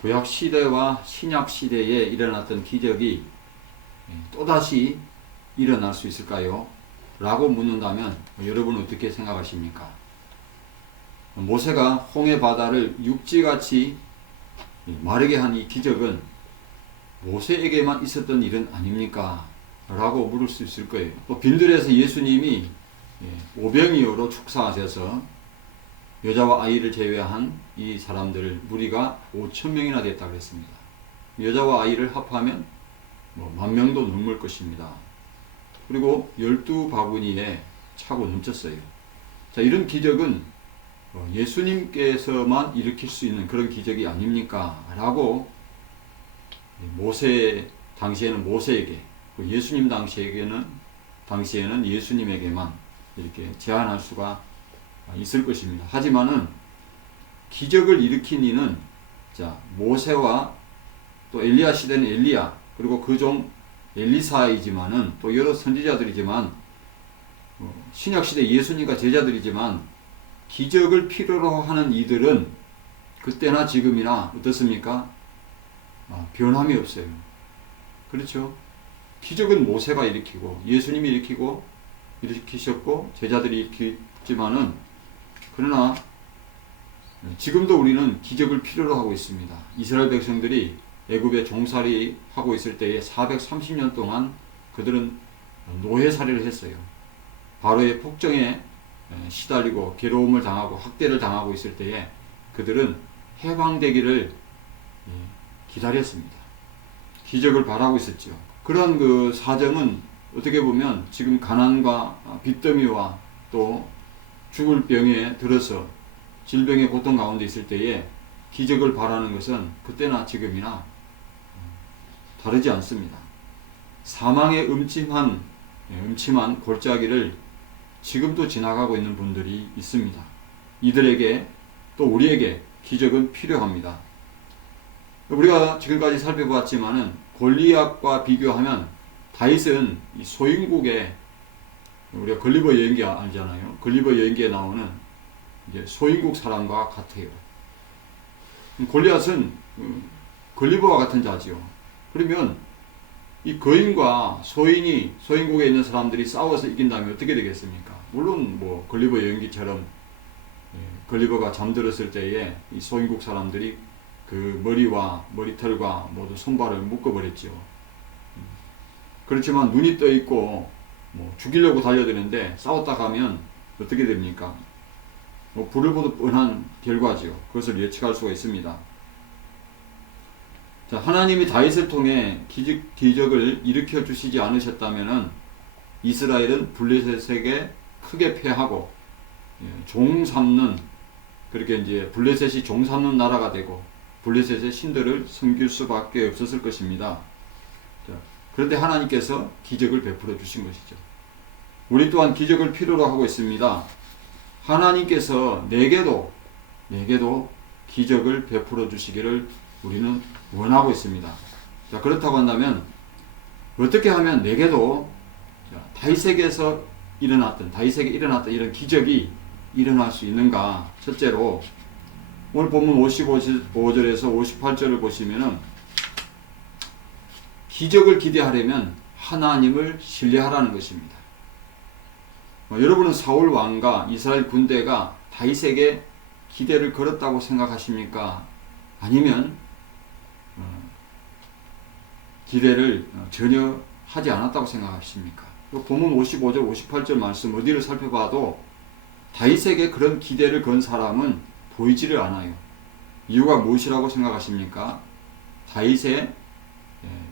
구약 시대와 신약 시대에 일어났던 기적이 또다시 일어날 수 있을까요? 라고 묻는다면 여러분은 어떻게 생각하십니까? 모세가 홍해 바다를 육지같이 마르게 한 이 기적은 모세에게만 있었던 일은 아닙니까? 라고 물을 수 있을 거예요. 또 빈들에서 예수님이 오병이어로 축사하셔서 여자와 아이를 제외한 이 사람들 무리가 5,000명이나 됐다고 했습니다. 여자와 아이를 합하면 10,000명도 넘을 것입니다. 그리고 12바구니에 차고 넘쳤어요. 자, 이런 기적은 예수님께서만 일으킬 수 있는 그런 기적이 아닙니까? 라고 모세 당시에는 모세에게, 예수님 당시에는 예수님에게만 이렇게 제한할 수가 있을 것입니다. 하지만은 기적을 일으킨 이는 모세와 또 엘리야 시대는 엘리야, 그리고 그 종 엘리사이지만은 또 여러 선지자들이지만 신약 시대 예수님과 제자들이지만 기적을 필요로 하는 이들은 그때나 지금이나 어떻습니까? 변함이 없어요. 그렇죠? 기적은 모세가 일으키고 예수님이 일으키셨고 제자들이 일으켰지만은 그러나 지금도 우리는 기적을 필요로 하고 있습니다. 이스라엘 백성들이 애굽에 종살이 하고 있을 때에 430년 동안 그들은 노예살이를 했어요. 바로의 폭정에 시달리고 괴로움을 당하고 학대를 당하고 있을 때에 그들은 해방되기를 기다렸습니다. 기적을 바라고 있었죠. 그런 그 사정은 어떻게 보면 지금 가난과 빚더미와 또 죽을 병에 들어서 질병의 고통 가운데 있을 때에 기적을 바라는 것은 그때나 지금이나 다르지 않습니다. 사망의 음침한 골짜기를 지금도 지나가고 있는 분들이 있습니다. 이들에게 또 우리에게 기적은 필요합니다. 우리가 지금까지 살펴봤지만은 골리앗과 비교하면 다윗은 이 소인국의, 우리가 걸리버 여행기 알잖아요. 걸리버 여행기에 나오는 이제 소인국 사람과 같아요. 골리앗은 걸리버와 같은 자지요. 그러면 이 거인과 소인이, 소인국에 있는 사람들이 싸워서 이긴다면 어떻게 되겠습니까? 물론 걸리버 여행기처럼 걸리버가 잠들었을 때에 이 소인국 사람들이 그 머리와 머리털과 모두 손발을 묶어버렸죠. 그렇지만 눈이 떠 있고 죽이려고 달려드는데 싸웠다 가면 어떻게 됩니까? 불을 보듯 뻔한 결과죠. 그것을 예측할 수가 있습니다. 자, 하나님이 다윗을 통해 기적을 일으켜 주시지 않으셨다면은 이스라엘은 블레셋에게 크게 패하고 종 삼는, 그렇게 이제 블레셋이 종 삼는 나라가 되고 블레셋의 신들을 섬길 수밖에 없었을 것입니다. 자, 그런데 하나님께서 기적을 베풀어 주신 것이죠. 우리 또한 기적을 필요로 하고 있습니다. 하나님께서 내게도 기적을 베풀어 주시기를 우리는 원하고 있습니다. 자, 그렇다고 한다면 어떻게 하면 내게도 다윗에게 일어났던 이런 기적이 일어날 수 있는가? 첫째로 오늘 본문 55절에서 58절을 보시면은 기적을 기대하려면 하나님을 신뢰하라는 것입니다. 여러분은 사울 왕과 이스라엘 군대가 다윗에게 기대를 걸었다고 생각하십니까? 아니면 기대를 전혀 하지 않았다고 생각하십니까? 본문 55절, 58절 말씀 어디를 살펴봐도 다윗에게 그런 기대를 건 사람은 보이지를 않아요. 이유가 무엇이라고 생각하십니까? 다윗의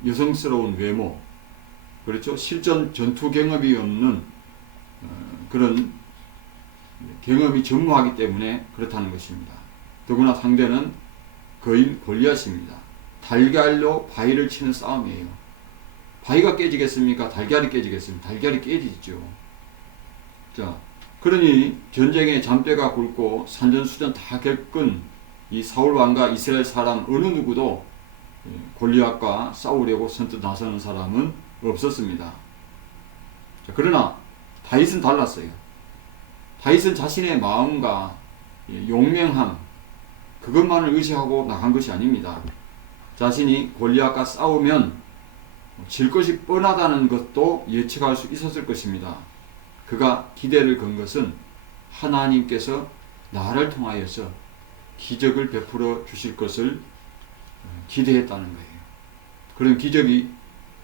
여성스러운 외모, 그렇죠? 실전 전투 경험이 없는 그런 경험이 전무하기 때문에 그렇다는 것입니다. 더구나 상대는 거인 골리앗입니다. 달걀로 바위를 치는 싸움이에요. 바위가 깨지겠습니까? 달걀이 깨지겠습니까? 달걀이 깨지죠. 자, 그러니 전쟁에 잔뼈가 굵고 산전수전 다 겪은 이 사울 왕과 이스라엘 사람 어느 누구도 골리앗과 싸우려고 선뜻 나서는 사람은 없었습니다. 자, 그러나 다윗은 달랐어요. 다윗은 자신의 마음과 용맹함, 그것만을 의지하고 나간 것이 아닙니다. 자신이 골리앗과 싸우면 질 것이 뻔하다는 것도 예측할 수 있었을 것입니다. 그가 기대를 건 것은 하나님께서 나를 통하여서 기적을 베풀어 주실 것을 기대했다는 거예요. 그런 기적이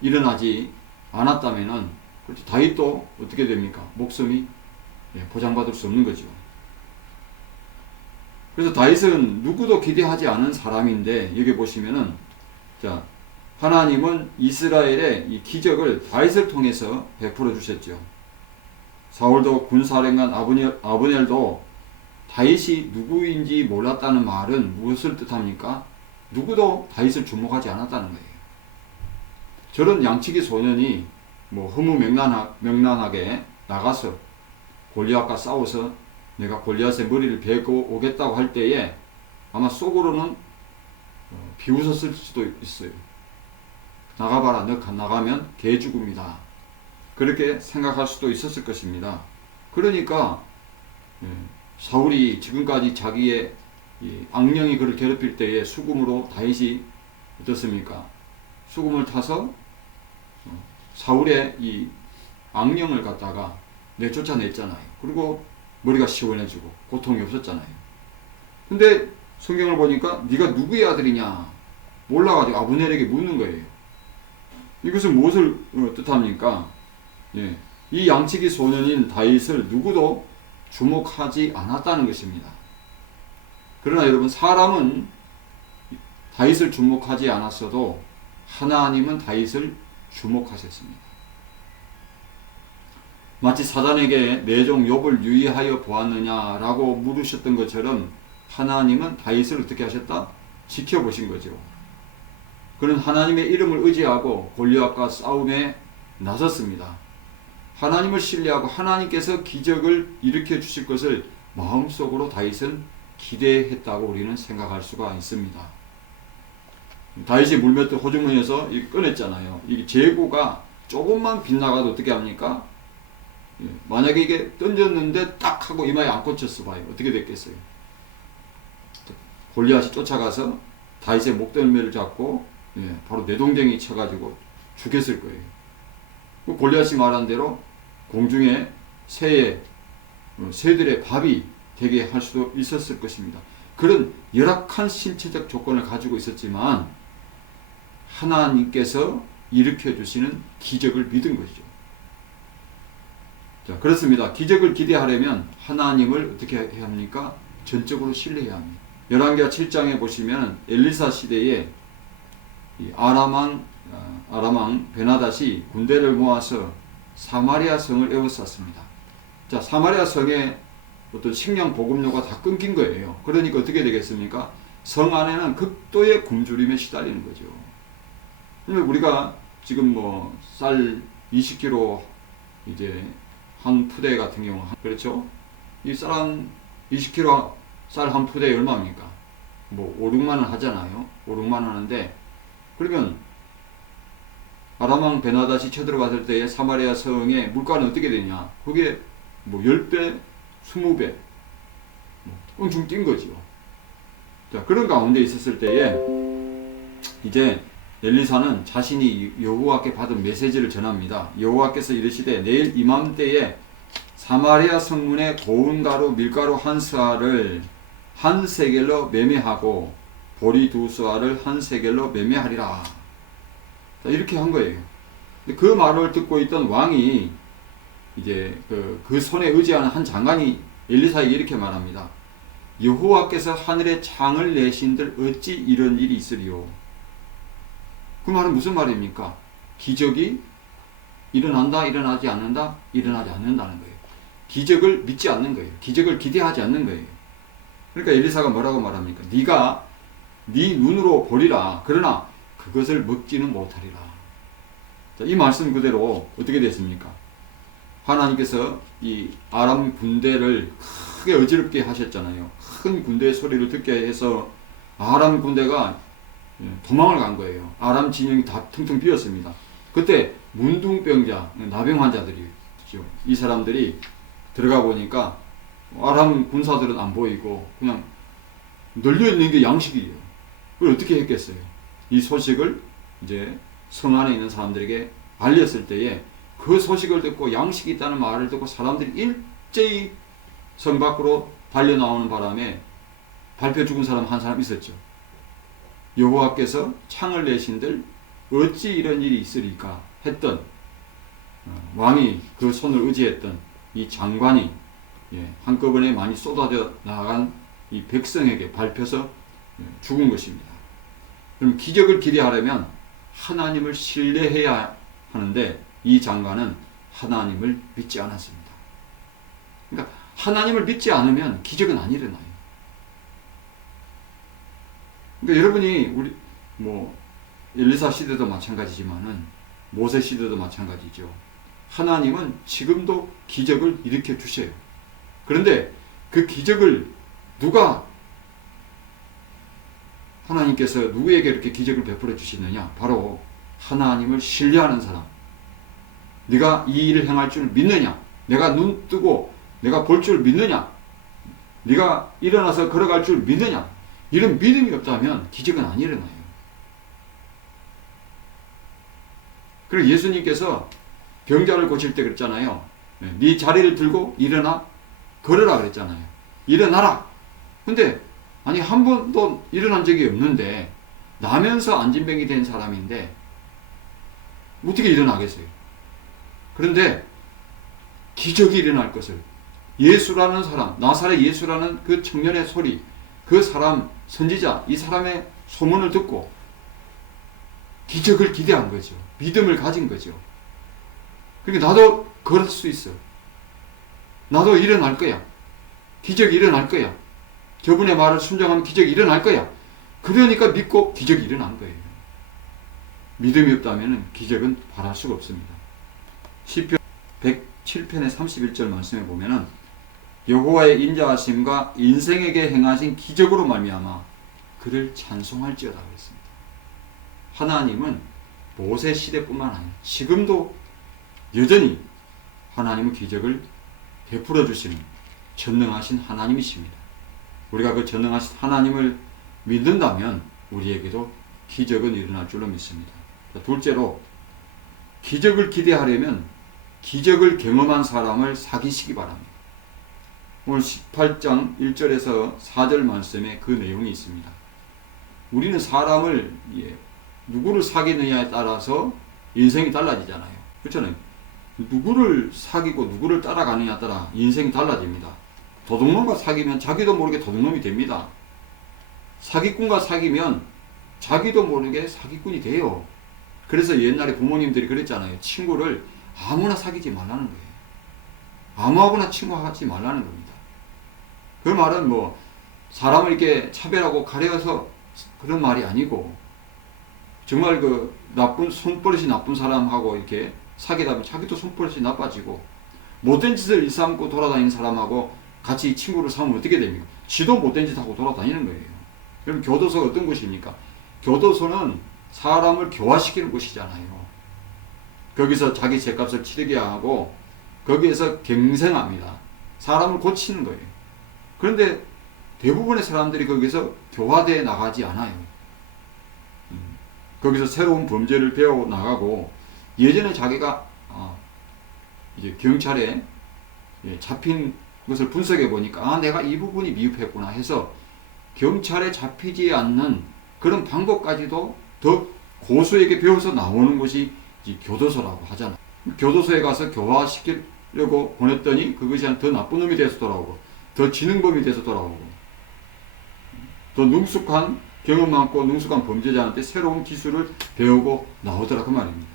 일어나지 않았다면은 다윗도 어떻게 됩니까? 목숨이 보장받을 수 없는 거죠. 그래서 다윗은 누구도 기대하지 않은 사람인데 여기 보시면은 자, 하나님은 이스라엘의 이 기적을 다윗을 통해서 베풀어 주셨죠. 사울도 군사령관 아브넬도 다윗이 누구인지 몰랐다는 말은 무엇을 뜻합니까? 누구도 다윗을 주목하지 않았다는 거예요. 저런 양치기 소년이 허무맹랑하게 나가서 골리앗과 싸워서 내가 골리앗의 머리를 베고 오겠다고 할 때에 아마 속으로는 비웃었을 수도 있어요. 나가봐라, 너 나가면 개 죽음이다. 그렇게 생각할 수도 있었을 것입니다. 그러니까 사울이 지금까지 자기의 악령이 그를 괴롭힐 때에 수금으로 다윗이 어떻습니까? 수금을 타서 사울의 이 악령을 갖다가 내쫓아냈잖아요. 그리고 머리가 시원해지고 고통이 없었잖아요. 근데 성경을 보니까 네가 누구의 아들이냐 몰라가지고 아브넬에게 묻는 거예요. 이것은 무엇을 뜻합니까? 이 양치기 소년인 다윗을 누구도 주목하지 않았다는 것입니다. 그러나 여러분, 사람은 다윗을 주목하지 않았어도 하나님은 다윗을 주목하셨습니다. 마치 사단에게 내 종 욥을 유의하여 보았느냐라고 물으셨던 것처럼 하나님은 다윗을 어떻게 하셨다? 지켜보신 거죠. 그는 하나님의 이름을 의지하고 골리앗과 싸움에 나섰습니다. 하나님을 신뢰하고 하나님께서 기적을 일으켜 주실 것을 마음속으로 다윗은 기대했다고 우리는 생각할 수가 있습니다. 다윗이 물맷돌 호주머니에서 꺼냈잖아요. 이 재고가 조금만 빗나가도 어떻게 합니까? 만약에 이게 던졌는데 딱 하고 이마에 안 꽂혔어 봐요. 어떻게 됐겠어요? 골리앗이 쫓아가서 다윗의 목덜미를 잡고 바로 뇌동댕이 쳐가지고 죽였을 거예요. 골리앗이 말한 대로 공중에 새들의 밥이 되게 할 수도 있었을 것입니다. 그런 열악한 신체적 조건을 가지고 있었지만 하나님께서 일으켜 주시는 기적을 믿은 것이죠. 자, 그렇습니다. 기적을 기대하려면 하나님을 어떻게 해야 합니까? 전적으로 신뢰해야 합니다. 열왕기하 7장에 보시면 엘리사 시대에 아람왕 베나닷이 군대를 모아서 사마리아 성을 에워쌌습니다. 자, 사마리아 성에 어떤 식량 보급로가 다 끊긴 거예요. 그러니까 어떻게 되겠습니까? 성 안에는 극도의 굶주림에 시달리는 거죠. 우리가 지금 쌀 20kg 이제 한 푸대 같은 경우, 그렇죠? 이 쌀 한 20kg 쌀 한 푸대에 얼마입니까? 5, 6만 원 하잖아요. 5, 6만 원 하는데, 그러면 아람왕 베나닷이 쳐들어갔을 때의 사마리아 성의 물가는 어떻게 되냐? 그게 10배, 20배 엄청 뛴 거죠. 자, 그런 가운데 있었을 때에 이제 엘리사는 자신이 여호와께 받은 메시지를 전합니다. 여호와께서 이르시되 내일 이맘때에 사마리아 성문에 고운 가루 밀가루 한 스아를 한 세겔로 매매하고 보리 두 스아를 한 세겔로 매매하리라. 자, 이렇게 한 거예요. 그 말을 듣고 있던 왕이 이제 그 손에 의지하는 한 장관이 엘리사에게 이렇게 말합니다. 여호와께서 하늘에 창을 내신들 어찌 이런 일이 있으리요. 그 말은 무슨 말입니까? 기적이 일어난다, 일어나지 않는다, 일어나지 않는다는 거예요. 기적을 믿지 않는 거예요. 기적을 기대하지 않는 거예요. 그러니까 엘리사가 뭐라고 말합니까? 네가 네 눈으로 보리라. 그러나 그것을 먹지는 못하리라. 자, 이 말씀 그대로 어떻게 됐습니까? 하나님께서 이 아람 군대를 크게 어지럽게 하셨잖아요. 큰 군대의 소리를 듣게 해서 아람 군대가 도망을 간 거예요. 아람 진영이 다 텅텅 비었습니다. 그때 문둥병자, 나병 환자들이죠. 이 사람들이 들어가 보니까 아람 군사들은 안 보이고 그냥 널려 있는 게 양식이에요. 그걸 어떻게 했겠어요? 이 소식을 이제 성 안에 있는 사람들에게 알렸을 때에 그 소식을 듣고 양식이 있다는 말을 듣고 사람들이 일제히 성 밖으로 달려 나오는 바람에 밟혀 죽은 사람 한 사람 있었죠. 여호와께서 창을 내신들 어찌 이런 일이 있으리까 했던 왕이 그 손을 의지했던 이 장관이 한꺼번에 많이 쏟아져 나간 이 백성에게 밟혀서 죽은 것입니다. 그럼 기적을 기대하려면 하나님을 신뢰해야 하는데 이 장관은 하나님을 믿지 않았습니다. 그러니까 하나님을 믿지 않으면 기적은 안 일어나요. 그러니까 여러분이 우리 엘리사 시대도 마찬가지지만은 모세 시대도 마찬가지죠. 하나님은 지금도 기적을 일으켜 주셔요. 그런데 그 기적을 누가 하나님께서 누구에게 이렇게 기적을 베풀어 주시느냐? 바로 하나님을 신뢰하는 사람. 네가 이 일을 행할 줄 믿느냐? 내가 눈 뜨고 내가 볼 줄 믿느냐? 네가 일어나서 걸어갈 줄 믿느냐? 이런 믿음이 없다면 기적은 안 일어나요. 그리고 예수님께서 병자를 고칠 때 그랬잖아요. 네 자리를 들고 일어나 걸으라 그랬잖아요. 일어나라. 근데 아니 한 번도 일어난 적이 없는데 나면서 안진병이 된 사람인데 어떻게 일어나겠어요? 그런데 기적이 일어날 것을 예수라는 사람, 나사렛 예수라는 그 청년의 소리, 그 사람 선지자, 이 사람의 소문을 듣고 기적을 기대한 거죠. 믿음을 가진 거죠. 그러니까 나도 걸을 수 있어. 나도 일어날 거야. 기적이 일어날 거야. 저분의 말을 순종하면 기적이 일어날 거야. 그러니까 믿고 기적이 일어난 거예요. 믿음이 없다면 기적은 바랄 수가 없습니다. 시편 107편의 31절 말씀에 보면은 여호와의 인자하심과 인생에게 행하신 기적으로 말미암아 그를 찬송할지어다 그랬습니다. 하나님은 모세 시대뿐만 아니라 지금도 여전히 하나님은 기적을 베풀어 주시는 전능하신 하나님이십니다. 우리가 그 전능하신 하나님을 믿는다면 우리에게도 기적은 일어날 줄로 믿습니다. 둘째로 기적을 기대하려면 기적을 경험한 사람을 사귀시기 바랍니다. 오늘 18장 1절에서 4절 말씀에 그 내용이 있습니다. 우리는 사람을 누구를 사귀느냐에 따라서 인생이 달라지잖아요. 그렇잖아요. 누구를 사귀고 누구를 따라가느냐에 따라 인생이 달라집니다. 도둑놈과 사귀면 자기도 모르게 도둑놈이 됩니다. 사기꾼과 사귀면 자기도 모르게 사기꾼이 돼요. 그래서 옛날에 부모님들이 그랬잖아요. 친구를 아무나 사귀지 말라는 거예요. 아무하고나 친구하지 말라는 겁니다. 그 말은 사람을 이렇게 차별하고 가려서 그런 말이 아니고 정말 그 손버릇이 나쁜 사람하고 이렇게 사귀다 보면 자기도 손버릇이 나빠지고 못된 짓을 일삼고 돌아다니는 사람하고 같이 친구를 삼으면 어떻게 됩니까? 지도 못된 짓 하고 돌아다니는 거예요. 그럼 교도소가 어떤 곳입니까? 교도소는 사람을 교화시키는 곳이잖아요. 거기서 자기 죗값을 치르게 하고 거기에서 경생합니다. 사람을 고치는 거예요. 그런데 대부분의 사람들이 거기서 교화되어 나가지 않아요. 거기서 새로운 범죄를 배워 나가고 예전에 자기가 이제 경찰에 잡힌 것을 분석해 보니까 내가 이 부분이 미흡했구나 해서 경찰에 잡히지 않는 그런 방법까지도 더 고수에게 배워서 나오는 것이 이제 교도소라고 하잖아요. 교도소에 가서 교화시키려고 보냈더니 그것이 더 나쁜 놈이 돼서 돌아오고 더 지능범이 돼서 돌아오고 더 능숙한 경험 많고 능숙한 범죄자한테 새로운 기술을 배우고 나오더라 그 말입니다.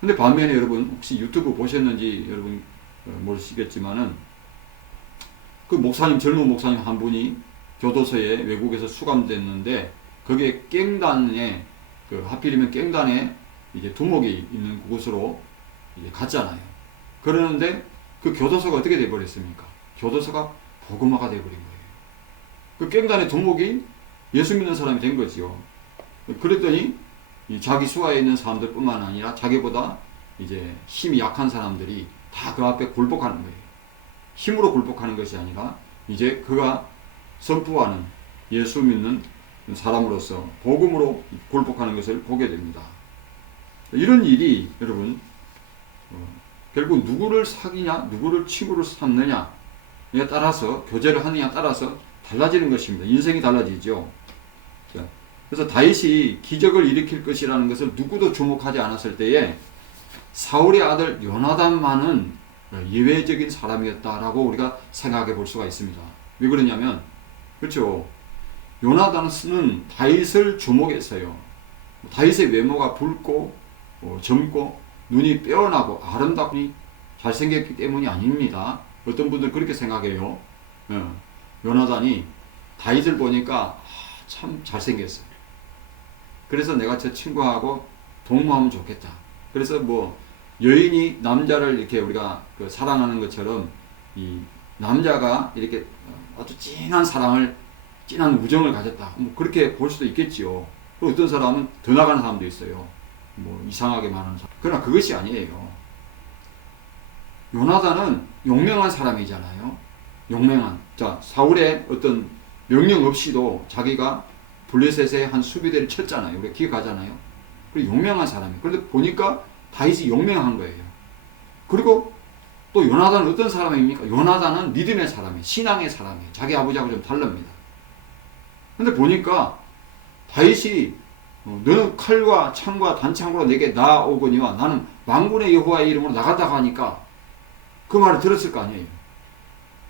근데 반면에 여러분 혹시 유튜브 보셨는지 여러분 모르시겠지만은 그 목사님 젊은 목사님 한 분이 교도소에 외국에서 수감됐는데 거기에 깽단에 하필이면 깽단에 이제 두목이 있는 그곳으로 이제 갔잖아요. 그러는데 그 교도소가 어떻게 돼버렸습니까? 교도소가 복음화가 돼버린 거예요. 그 깽단의 두목이 예수 믿는 사람이 된 거지요. 그랬더니 자기 수하에 있는 사람들 뿐만 아니라 자기보다 이제 힘이 약한 사람들이 다 그 앞에 굴복하는 거예요. 힘으로 굴복하는 것이 아니라 이제 그가 선포하는 예수 믿는 사람으로서 복음으로 굴복하는 것을 보게 됩니다. 이런 일이 여러분 결국 누구를 사귀냐, 누구를 친구로 삼느냐에 따라서, 교제를 하느냐에 따라서 달라지는 것입니다. 인생이 달라지죠. 그래서 다윗이 기적을 일으킬 것이라는 것을 누구도 주목하지 않았을 때에 사울의 아들 요나단만은 예외적인 사람이었다라고 우리가 생각해 볼 수가 있습니다. 왜 그러냐면, 그렇죠, 요나단은 다윗을 주목했어요. 다윗의 외모가 붉고 젊고 눈이 빼어나고 아름답고 잘생겼기 때문이 아닙니다. 어떤 분들은 그렇게 생각해요. 요나단이 다윗을 보니까 참 잘생겼어요. 그래서 내가 저 친구하고 동무하면 좋겠다. 그래서 뭐 여인이 남자를 이렇게 우리가 사랑하는 것처럼 이 남자가 이렇게 아주 진한 사랑을, 진한 우정을 가졌다. 뭐 그렇게 볼 수도 있겠지요. 또 어떤 사람은 더 나가는 사람도 있어요. 뭐 이상하게 많은 사람. 그러나 그것이 아니에요. 요나단은 용맹한 사람이잖아요. 용맹한. 자, 사울의 어떤 명령 없이도 자기가 블레셋의 한 수비대를 쳤잖아요. 우리가 기억하잖아요. 그리고 용맹한 사람이에요. 그런데 보니까 다윗이 용맹한 거예요. 그리고 또 요나단은 어떤 사람입니까? 요나단은 믿음의 사람이에요. 신앙의 사람이에요. 자기 아버지하고 좀 다릅니다. 근데 보니까 다윗이 너는 칼과 창과 단창으로 내게 나아오거니와 나는 만군의 여호와의 이름으로 나갔다가 하니까 그 말을 들었을 거 아니에요.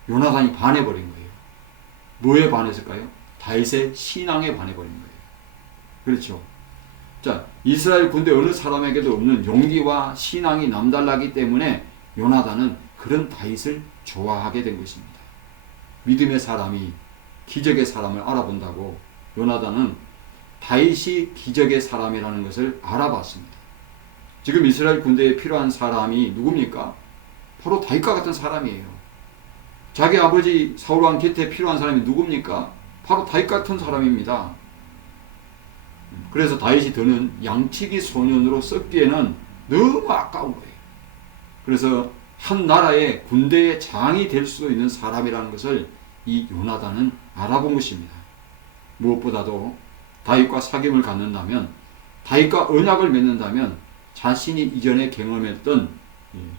요나단이 반해버린 거예요. 뭐에 반했을까요? 다윗의 신앙에 반해버린 거예요. 그렇죠. 자, 이스라엘 군대 어느 사람에게도 없는 용기와 신앙이 남달라기 때문에 요나단은 그런 다윗을 좋아하게 된 것입니다. 믿음의 사람이 기적의 사람을 알아본다고 요나단은 다윗이 기적의 사람이라는 것을 알아봤습니다. 지금 이스라엘 군대에 필요한 사람이 누굽니까? 바로 다윗과 같은 사람이에요. 자기 아버지 사울왕 곁에 필요한 사람이 누굽니까? 바로 다윗 같은 사람입니다. 그래서 다윗이 더는 양치기 소년으로 썩기에는 너무 아까운 거예요. 그래서 한 나라의 군대의 장이 될 수도 있는 사람이라는 것을 이 요나단은 알아본 것입니다. 무엇보다도 다윗과 사귐을 갖는다면, 다윗과 언약을 맺는다면 자신이 이전에 경험했던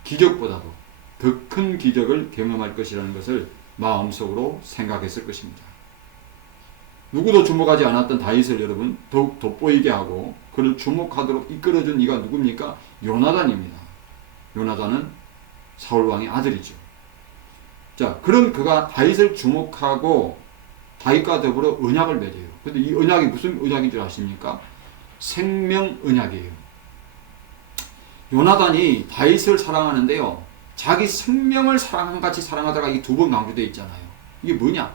기적보다도 더 큰 기적을 경험할 것이라는 것을 마음속으로 생각했을 것입니다. 누구도 주목하지 않았던 다윗을 여러분 더욱 돋보이게 하고 그를 주목하도록 이끌어준 이가 누굽니까? 요나단입니다. 요나단은 사울왕의 아들이죠. 자, 그런 그가 다윗을 주목하고 다윗과 더불어 언약을 맺어요. 근데 이 언약이 무슨 언약인 줄 아십니까? 생명 언약이에요. 요나단이 다윗을 사랑하는데요, 자기 생명을 사랑같이 사랑하다가 이 두 번 강조되어 있잖아요. 이게 뭐냐?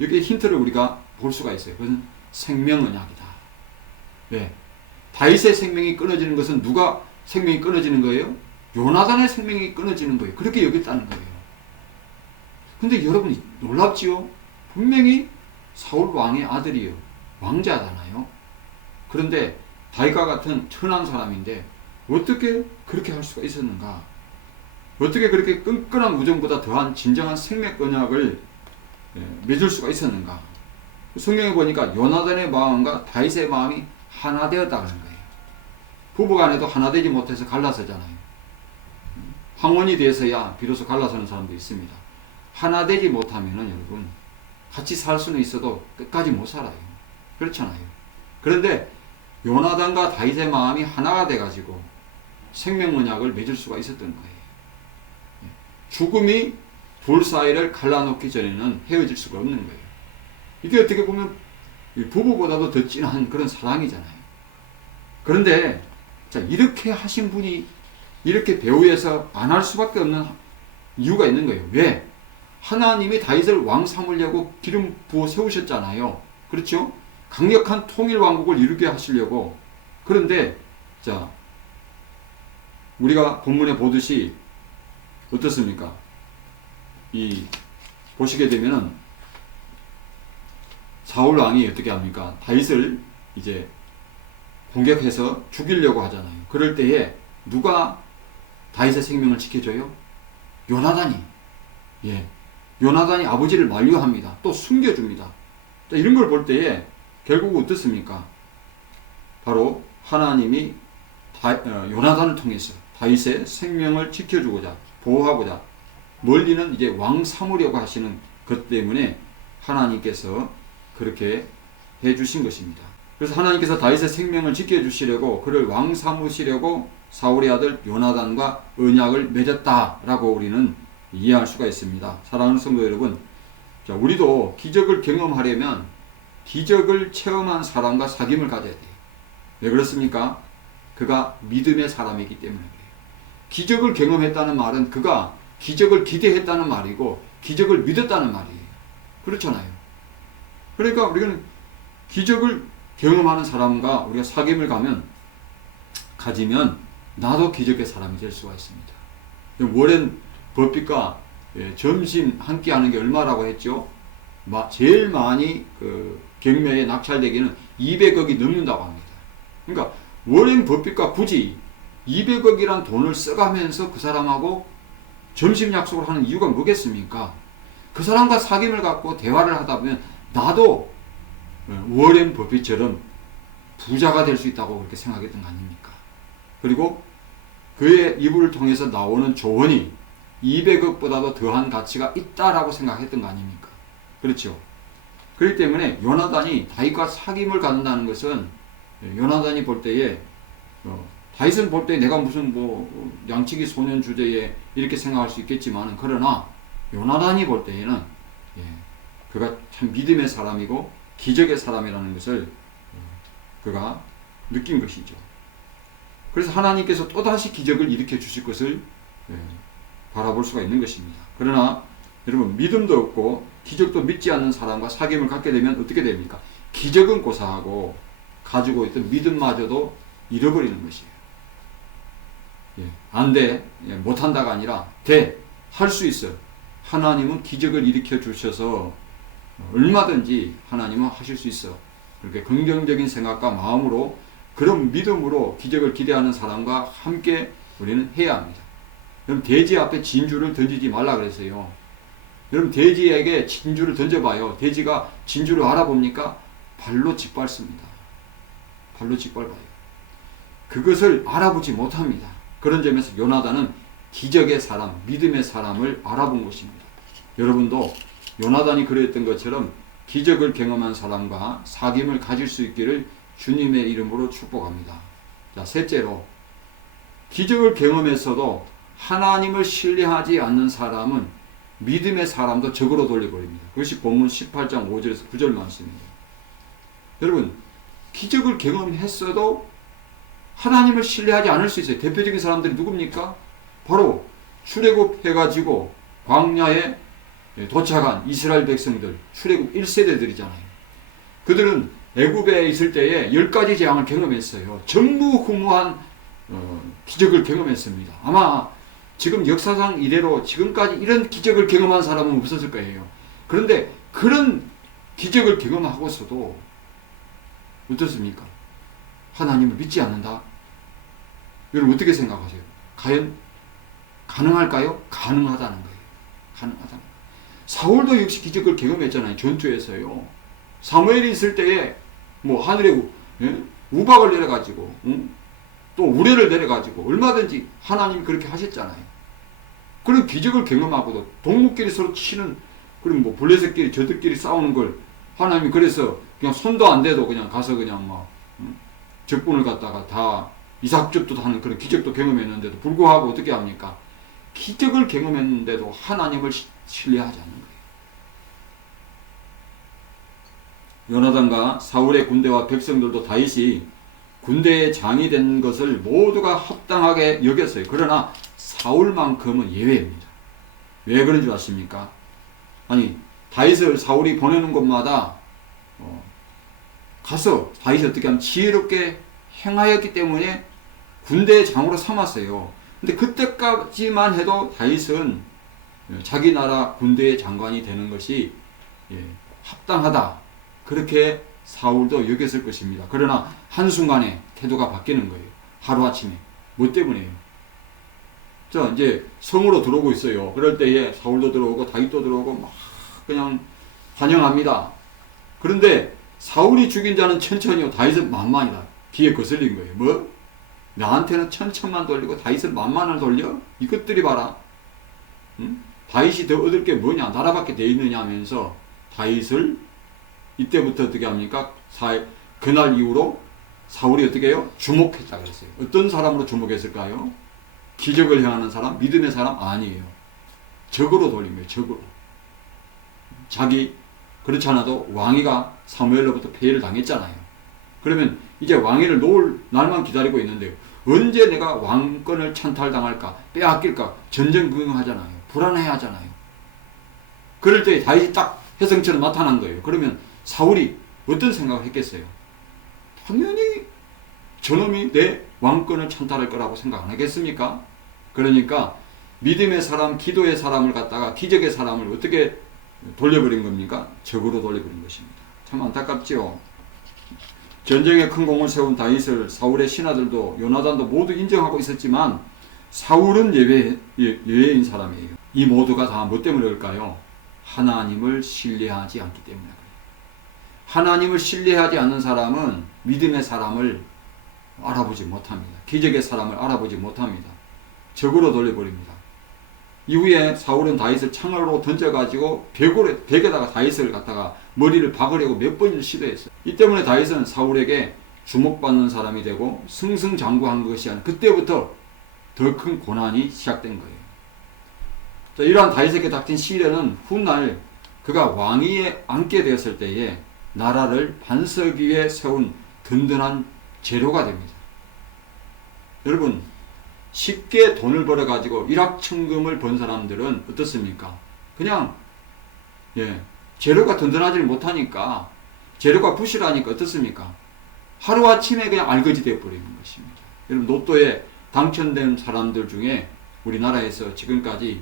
여기 힌트를 우리가 볼 수가 있어요. 그것은 생명 언약이다. 네. 다윗의 생명이 끊어지는 것은 누가 생명이 끊어지는 거예요? 요나단의 생명이 끊어지는 거예요. 그렇게 여겼다는 거예요. 근데 여러분이 놀랍지요? 분명히 사울 왕의 아들이에요. 왕자잖아요. 그런데 다윗과 같은 천한 사람인데 어떻게 그렇게 할 수가 있었는가? 어떻게 그렇게 끈끈한 우정보다 더한 진정한 생명 언약을 맺을 수가 있었는가? 성경에 보니까 요나단의 마음과 다윗의 마음이 하나 되었다는 거예요. 부부간에도 하나 되지 못해서 갈라서잖아요. 황혼이 돼서야 비로소 갈라서는 사람도 있습니다. 하나 되지 못하면은 여러분 같이 살 수는 있어도 끝까지 못 살아요. 그렇잖아요. 그런데 요나단과 다윗의 마음이 하나가 돼가지고 생명 언약을 맺을 수가 있었던 거예요. 죽음이 둘 사이를 갈라놓기 전에는 헤어질 수가 없는 거예요. 이게 어떻게 보면 부부보다도 더 진한 그런 사랑이잖아요. 그런데 자, 이렇게 하신 분이 이렇게 배후에서 안 할 수밖에 없는 이유가 있는 거예요. 왜? 하나님이 다윗을 왕 삼으려고 기름 부어 세우셨잖아요. 그렇죠? 강력한 통일 왕국을 이루게 하시려고. 그런데 자, 우리가 본문에 보듯이 어떻습니까? 보시게 되면은 사울 왕이 어떻게 합니까? 다윗을 이제 공격해서 죽이려고 하잖아요. 그럴 때에 누가 다윗의 생명을 지켜줘요? 요나단이. 예. 요나단이 아버지를 만류합니다. 또 숨겨줍니다. 자, 이런 걸 볼 때에 결국 어떻습니까? 바로 하나님이 요나단을 통해서 다윗의 생명을 지켜주고자 보호하고자 멀리는 이제 왕 삼으려고 하시는 것 때문에 하나님께서 그렇게 해주신 것입니다. 그래서 하나님께서 다윗의 생명을 지켜주시려고 그를 왕 삼으시려고 사울의 아들 요나단과 언약을 맺었다라고 우리는 이해할 수가 있습니다. 사랑하는 성도 여러분, 자, 우리도 기적을 경험하려면 기적을 체험한 사람과 사귐을 가져야 돼요. 왜 그렇습니까? 그가 믿음의 사람이기 때문에 그래요. 기적을 경험했다는 말은 그가 기적을 기대했다는 말이고 기적을 믿었다는 말이에요. 그렇잖아요. 그러니까 우리는 기적을 경험하는 사람과 우리가 사귐을 가지면 나도 기적의 사람이 될 수가 있습니다. 워렌 버핏과 점심 함께 하는 게 얼마라고 했죠? 제일 많이 그 경매에 낙찰되기는 200억이 넘는다고 합니다. 그러니까 워렌 버핏과 굳이 200억이란 돈을 써가면서 그 사람하고 점심 약속을 하는 이유가 뭐겠습니까? 그 사람과 사귐을 갖고 대화를 하다 보면 나도 워렌 버핏처럼 부자가 될 수 있다고 그렇게 생각했던 거 아닙니까? 그리고 그의 이불을 통해서 나오는 조언이 200억보다도 더한 가치가 있다라고 생각했던 거 아닙니까? 그렇죠? 그렇기 때문에 요나단이 다윗과 사귐을 갖는다는 것은 요나단이 볼 때에 다윗은 볼 때 내가 무슨 양치기 소년 주제에 이렇게 생각할 수 있겠지만 그러나 요나단이 볼 때에는 그가 참 믿음의 사람이고 기적의 사람이라는 것을 그가 느낀 것이죠. 그래서 하나님께서 또다시 기적을 일으켜 주실 것을 바라볼 수가 있는 것입니다. 그러나 여러분 믿음도 없고 기적도 믿지 않는 사람과 사귐을 갖게 되면 어떻게 됩니까? 기적은 고사하고 가지고 있던 믿음마저도 잃어버리는 것이에요. 안 돼, 못한다가 아니라 돼, 할 수 있어. 하나님은 기적을 일으켜 주셔서 얼마든지 하나님은 하실 수 있어. 그렇게 긍정적인 생각과 마음으로 그런 믿음으로 기적을 기대하는 사람과 함께 우리는 해야 합니다. 여러분 돼지 앞에 진주를 던지지 말라 그랬어요. 여러분 돼지에게 진주를 던져봐요. 돼지가 진주를 알아봅니까? 발로 짓밟습니다. 발로 짓밟아요. 그것을 알아보지 못합니다. 그런 점에서 요나단은 기적의 사람, 믿음의 사람을 알아본 것입니다. 여러분도 요나단이 그랬던 것처럼 기적을 경험한 사람과 사귐을 가질 수 있기를 주님의 이름으로 축복합니다. 자, 셋째로 기적을 경험했어도 하나님을 신뢰하지 않는 사람은 믿음의 사람도 적으로 돌려버립니다. 그것이 본문 18장 5절에서 9절 말씀입니다. 여러분 기적을 경험했어도 하나님을 신뢰하지 않을 수 있어요. 대표적인 사람들이 누굽니까? 바로 출애굽해가지고 광야에 도착한 이스라엘 백성들, 출애굽 1세대들이잖아요. 그들은 애굽에 있을 때에 10가지 재앙을 경험했어요. 전무후무한 기적을 경험했습니다. 아마 지금 역사상 이래로 지금까지 이런 기적을 경험한 사람은 없었을 거예요. 그런데 그런 기적을 경험하고서도 어떻습니까? 하나님을 믿지 않는다? 여러분 어떻게 생각하세요? 과연 가능할까요? 가능하다는 거예요. 가능하다는 거예요. 사울도 역시 기적을 경험했잖아요. 전투에서요. 사무엘이 있을 때에 하늘에 우박을 내려가지고 또 우레를 내려가지고 얼마든지 하나님이 그렇게 하셨잖아요. 그런 기적을 경험하고도 동물끼리 서로 치는 그런 블레셋끼리 저들끼리 싸우는 걸 하나님이 그래서 그냥 손도 안 대도 그냥 가서 그냥 적군을 갖다가 다 이삭줍도 하는 그런 기적도 경험했는데도 불구하고 어떻게 합니까? 기적을 경험했는데도 하나님을 신뢰하지 않는 거예요. 요나단과 사울의 군대와 백성들도 다윗이 군대의 장이 된 것을 모두가 합당하게 여겼어요. 그러나 사울만큼은 예외입니다. 왜 그런 줄 아십니까? 아니 다윗을 사울이 보내는 곳마다 가서 다윗이 어떻게 하면 지혜롭게 행하였기 때문에 군대의 장으로 삼았어요. 근데 그때까지만 해도 다윗은 자기 나라 군대의 장관이 되는 것이 합당하다. 그렇게 사울도 여겼을 것입니다. 그러나 한순간에 태도가 바뀌는 거예요. 하루아침에. 뭐 때문에요? 자, 이제 성으로 들어오고 있어요. 그럴 때에 사울도 들어오고 다윗도 들어오고 막 그냥 환영합니다. 그런데 사울이 죽인 자는 천천히요 다윗은 만만이다. 귀에 거슬린 거예요. 뭐? 나한테는 천천만 돌리고 다윗은 만만을 돌려? 이것들이 봐라. 응? 다윗이 더 얻을 게 뭐냐? 나라밖에 돼 있느냐 하면서 다윗을 이때부터 어떻게 합니까? 그날 이후로 사울이 어떻게 해요? 주목했다 그랬어요. 어떤 사람으로 주목했을까요? 기적을 행하는 사람? 믿음의 사람? 아니에요. 적으로 돌린 거예요. 적으로. 자기 그렇지 않아도 왕위가 사무엘로부터 폐위를 당했잖아요. 그러면 이제 왕위를 놓을 날만 기다리고 있는데 언제 내가 왕권을 찬탈당할까? 빼앗길까? 전전긍긍하잖아요. 불안해하잖아요. 그럴 때 다윗이 딱 혜성처럼 나타난 거예요. 그러면 사울이 어떤 생각을 했겠어요? 당연히 저놈이 내 왕권을 찬탈할 거라고 생각 안 하겠습니까? 그러니까 믿음의 사람, 기도의 사람을 갖다가 기적의 사람을 어떻게 돌려버린 겁니까? 적으로 돌려버린 것입니다. 참 안타깝지요. 전쟁에 큰 공을 세운 다윗을 사울의 신하들도 요나단도 모두 인정하고 있었지만 사울은 예외인 사람이에요. 이 모두가 다 뭐 때문에 그럴까요? 하나님을 신뢰하지 않기 때문에 그래요. 하나님을 신뢰하지 않는 사람은 믿음의 사람을 알아보지 못합니다. 기적의 사람을 알아보지 못합니다. 적으로 돌려버립니다. 이후에 사울은 다윗을 창으로 던져가지고 벽에다가 다윗을 갖다가 머리를 박으려고 몇 번을 시도했어요. 이 때문에 다윗은 사울에게 주목받는 사람이 되고 승승장구한 것이 아니라 그때부터 더 큰 고난이 시작된 거예요. 자, 이러한 다윗에게 닥친 시련은 훗날 그가 왕위에 앉게 되었을 때에 나라를 반석 위에 세운 든든한 재료가 됩니다. 여러분, 쉽게 돈을 벌어가지고 일확천금을 번 사람들은 어떻습니까? 그냥 재료가 든든하지 못하니까, 재료가 부실하니까 어떻습니까? 하루아침에 그냥 알거지 되어버리는 것입니다. 여러분, 로또에 당첨된 사람들 중에 우리나라에서 지금까지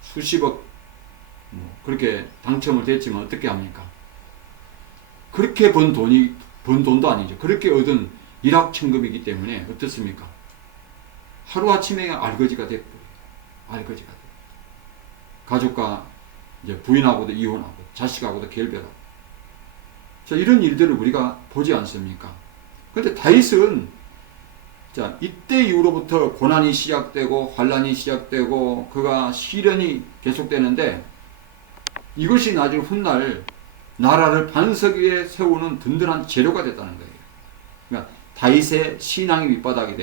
수십억 그렇게 당첨을 됐지만 어떻게 합니까? 그렇게 번 돈도 아니죠. 그렇게 얻은 일확천금이기 때문에 어떻습니까? 하루아침에 알거지가 돼버려요. 알거지가 돼요. 가족과 이제 부인하고도 이혼하고 자식하고도 결별하고. 자, 이런 일들을 우리가 보지 않습니까? 그런데 다윗은 자, 이때 이후로부터 고난이 시작되고 환란이 시작되고 그가 시련이 계속되는데 이것이 나중에 훗날 나라를 반석 위에 세우는 든든한 재료가 됐다는 거예요. 그러니까 다윗의 신앙이 밑바탕이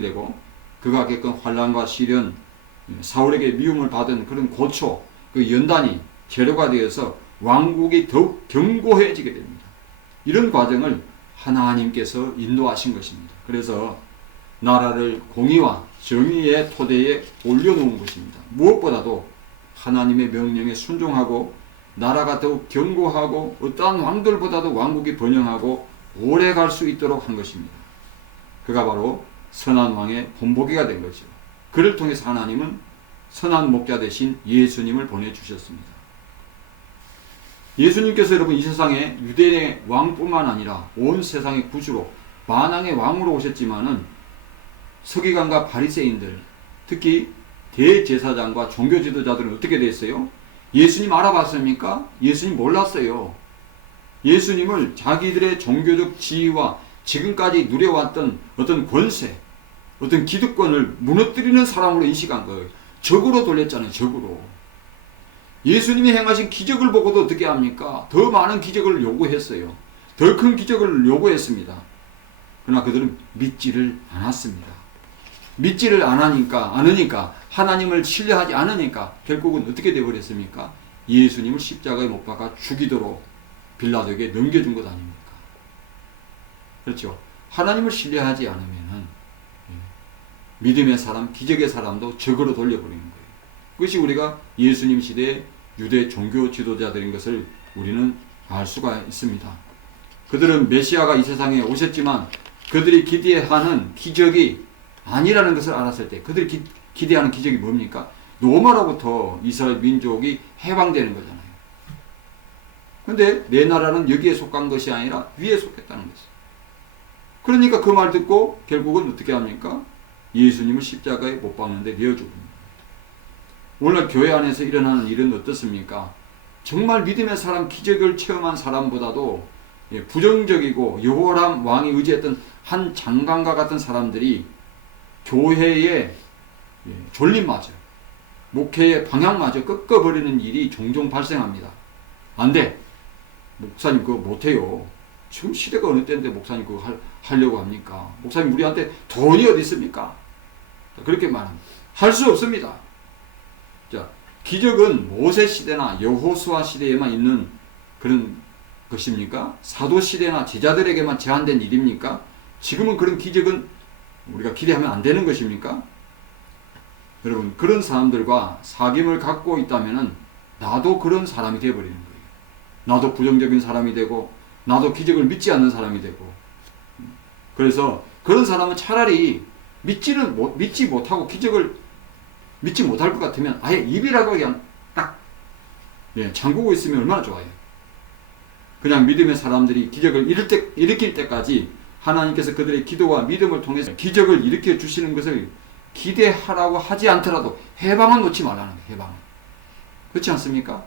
되고 그가 겪은 환란과 시련, 사울에게 미움을 받은 그런 고초, 그 연단이 재료가 되어서 왕국이 더욱 견고해지게 됩니다. 이런 과정을 하나님께서 인도하신 것입니다. 그래서 나라를 공의와 정의의 토대에 올려놓은 것입니다. 무엇보다도 하나님의 명령에 순종하고 나라가 더욱 견고하고 어떠한 왕들보다도 왕국이 번영하고 오래 갈 수 있도록 한 것입니다. 그가 바로 선한 왕의 본보기가 된 거죠. 그를 통해서 하나님은 선한 목자 대신 예수님을 보내주셨습니다. 예수님께서 여러분 이 세상에 유대인의 왕뿐만 아니라 온 세상의 구주로 만왕의 왕으로 오셨지만은 서기관과 바리새인들, 특히 대제사장과 종교 지도자들은 어떻게 됐어요? 예수님 알아봤습니까? 예수님 몰랐어요. 예수님을 자기들의 종교적 지위와 지금까지 누려왔던 어떤 권세, 어떤 기득권을 무너뜨리는 사람으로 인식한 거예요. 적으로 돌렸잖아요. 적으로. 예수님이 행하신 기적을 보고도 어떻게 합니까? 더 많은 기적을 요구했어요. 더 큰 기적을 요구했습니다. 그러나 그들은 믿지를 않았습니다. 믿지를 않으니까 하나님을 신뢰하지 않으니까 결국은 어떻게 되어버렸습니까? 예수님을 십자가에 못 박아 죽이도록 빌라도에게 넘겨준 것 아닙니까? 그렇죠. 하나님을 신뢰하지 않으면 믿음의 사람, 기적의 사람도 적으로 돌려버리는 거예요. 그것이 우리가 예수님 시대의 유대 종교 지도자들인 것을 우리는 알 수가 있습니다. 그들은 메시아가 이 세상에 오셨지만 그들이 기대하는 기적이 아니라는 것을 알았을 때 그들이 기대하는 기적이 뭡니까? 로마로부터 이스라엘 민족이 해방되는 거잖아요. 그런데 내 나라는 여기에 속한 것이 아니라 위에 속했다는 것이죠. 그러니까 그 말 듣고 결국은 어떻게 합니까? 예수님을 십자가에 못 박는데 내어 죽습니다. 오늘 교회 안에서 일어나는 일은 어떻습니까? 정말 믿음의 사람, 기적을 체험한 사람보다도 부정적이고 여호람 왕이 의지했던 한 장관과 같은 사람들이 교회의 졸림마저, 목회의 방향마저 꺾어버리는 일이 종종 발생합니다. 안 돼. 목사님 그거 못해요. 지금 시대가 어느 때인데 목사님 그거 하려고 합니까? 목사님 우리한테 돈이 어디 있습니까? 그렇게 말합니다. 할 수 없습니다. 자, 기적은 모세 시대나 여호수아 시대에만 있는 그런 것입니까? 사도 시대나 제자들에게만 제한된 일입니까? 지금은 그런 기적은 우리가 기대하면 안 되는 것입니까? 여러분, 그런 사람들과 사귐을 갖고 있다면 나도 그런 사람이 되어버리는 거예요. 나도 부정적인 사람이 되고 나도 기적을 믿지 않는 사람이 되고. 그래서 그런 사람은 차라리 믿지 못하고 기적을 믿지 못할 것 같으면 아예 입이라고 그냥 딱 잠그고 있으면 얼마나 좋아요. 그냥 믿음의 사람들이 기적을 일으킬 때까지 하나님께서 그들의 기도와 믿음을 통해서 기적을 일으켜 주시는 것을 기대하라고 하지 않더라도 해방은 놓지 말라는 거예요. 해방은. 그렇지 않습니까?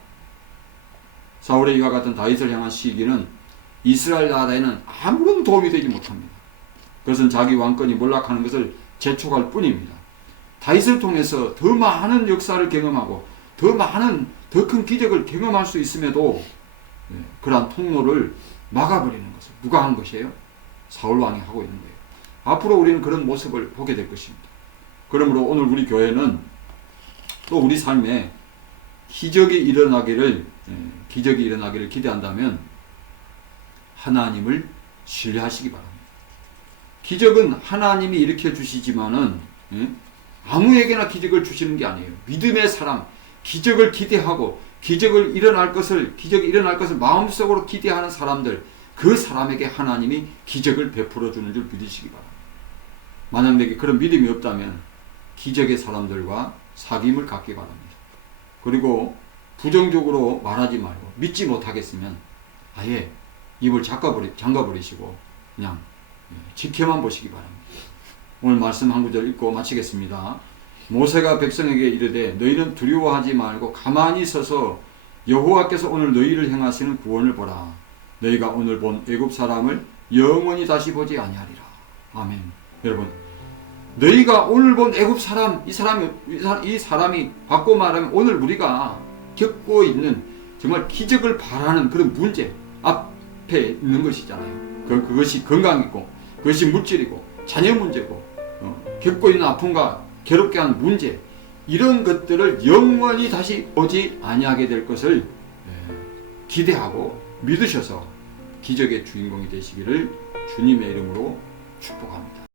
사울의 이와 같은 다윗을 향한 시기는 이스라엘 나라에는 아무런 도움이 되지 못합니다. 그것은 자기 왕권이 몰락하는 것을 재촉할 뿐입니다. 다윗을 통해서 더 많은 역사를 경험하고 더 큰 기적을 경험할 수 있음에도 그러한 통로를 막아버리는 것을 누가 한 것이에요? 사울왕이 하고 있는 거예요. 앞으로 우리는 그런 모습을 보게 될 것입니다. 그러므로 오늘 우리 교회는 또 우리 삶에 기적이 일어나기를 기대한다면 하나님을 신뢰하시기 바랍니다. 기적은 하나님이 일으켜 주시지만은 아무에게나 기적을 주시는 게 아니에요. 믿음의 사람, 기적을 기대하고 기적이 일어날 것을 마음속으로 기대하는 사람들, 그 사람에게 하나님이 기적을 베풀어 주는 줄 믿으시기 바랍니다. 만약 내게 그런 믿음이 없다면 기적의 사람들과 사귐을 갖기 바랍니다. 그리고 부정적으로 말하지 말고 믿지 못하겠으면 아예 입을 잠가버리시고 그냥 지켜만 보시기 바랍니다. 오늘 말씀 한 구절 읽고 마치겠습니다. 모세가 백성에게 이르되 너희는 두려워하지 말고 가만히 서서 여호와께서 오늘 너희를 행하시는 구원을 보라. 너희가 오늘 본 애굽 사람을 영원히 다시 보지 아니하리라. 아멘. 여러분, 너희가 오늘 본 애굽 사람, 이 사람이 바꿔 말하면 오늘 우리가 겪고 있는 정말 기적을 바라는 그런 문제 앞에 있는 것이잖아요. 그것이 건강이고, 그것이 물질이고, 자녀 문제고, 겪고 있는 아픔과 괴롭게 하는 문제, 이런 것들을 영원히 다시 보지 아니하게 될 것을 기대하고 믿으셔서 기적의 주인공이 되시기를 주님의 이름으로 축복합니다.